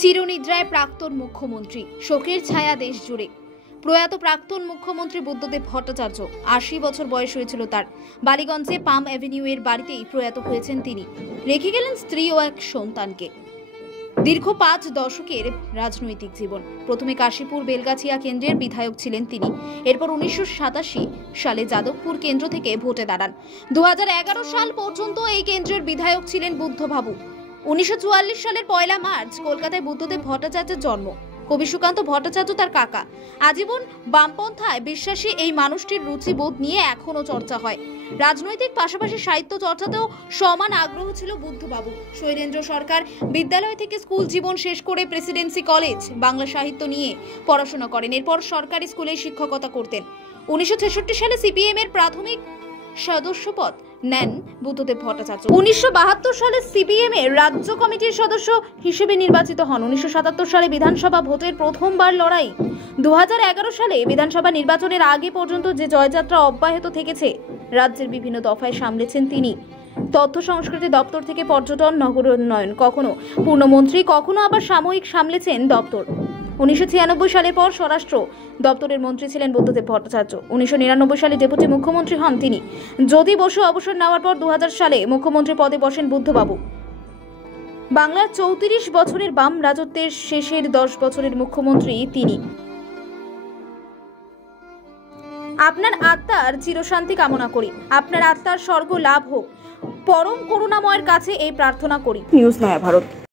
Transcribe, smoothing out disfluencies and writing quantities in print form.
চিরনিদ্রায় প্রাক্তন মুখ্যমন্ত্রী, শোকের ছায়া দেশ জুড়ে। প্রয়াত প্রাক্তন মুখ্যমন্ত্রী বুদ্ধদেব ভট্টাচার্য ৮০ বছর বয়স হয়েছিল তার। বালিগঞ্জে পাম অ্যাভিনিউ এর বাড়িতেই প্রয়াত হয়েছেন তিনি। রেখে গেলেন স্ত্রী ও এক সন্তানকে। দীর্ঘ ৫ দশকের রাজনৈতিক জীবন। প্রথমে কাশীপুর বেলগাছিয়া কেন্দ্রের বিধায়ক ছিলেন তিনি। এরপর ১৯৮৭ সালে যাদবপুর কেন্দ্র থেকে ভোটে দাঁড়ান। ২০১১ সাল পর্যন্ত এই কেন্দ্রের বিধায়ক ছিলেন বুদ্ধবাবু। ১৯৪৪ সালের ১ মার্চ কলকাতায় বুদ্ধদেব ভট্টাচার্যের জন্ম। কবি সুকান্ত ভট্টাচার্য তার কাকা। আজীবন বামপন্থায় বিশ্বাসী এই মানুষটির রুচিবোধ নিয়ে এখনো চর্চা হয়। রাজনৈতিক পাশাপাশি সাহিত্য চর্চাতেও সমান আগ্রহ ছিল বুদ্ধবাবু। শৈলেন্দ্র সরকার বিদ্যালয় থেকে স্কুল জীবন শেষ করে প্রেসিডেন্সি কলেজ বাংলা সাহিত্য নিয়ে পড়াশোনা করেন। এরপর সরকারি স্কুলে শিক্ষকতা করতেন। ১৯৬৬ সালে সিপিএম এর প্রাথমিক সদস্যপদ নেন বুদ্ধদেব ভট্টাচার্য। ১৯৭২ সালে সিপিএম এর রাজ্য কমিটির সদস্য হিসেবে নির্বাচিত হন। ১৯৭৭ সালে বিধানসভা ভোটের প্রথমবার লড়াই। ২০১১ সালে বিধানসভা নির্বাচনের আগে পর্যন্ত যে জয়যাত্রা অব্যাহত থেকেছে, রাজ্যের বিভিন্ন দফায় সামলেছেন তিনি। তথ্য সংস্কৃতি দপ্তর থেকে পর্যটন, নগর উন্নয়ন, কখনো পূর্ণমন্ত্রী, কখনো আবার সাময়িক সামলেছেন দপ্তর। ১৯৯৬ সালের পর স্বরাষ্ট্র দপ্তরের মন্ত্রী ছিলেন বুদ্ধদেব ভট্টাচার্য। ১৯৯৯ সালে ডেপুটি মুখ্যমন্ত্রী হন তিনি। জ্যোতি বসু অবসর নেওয়ার পর ২০০০ সালে মুখ্যমন্ত্রী পদে বসেন বুদ্ধবাবু। বাংলার ৩৪ বছরের বাম রাজত্বের শেষের ১০ বছরের মুখ্যমন্ত্রী তিনি। আপনার আত্মার চিরশান্তি কামনা করি, আপনার আত্মার স্বর্গ লাভ হোক, পরম করুণাময়ের কাছে এই প্রার্থনা করি। নিউজ নয়া ভারত।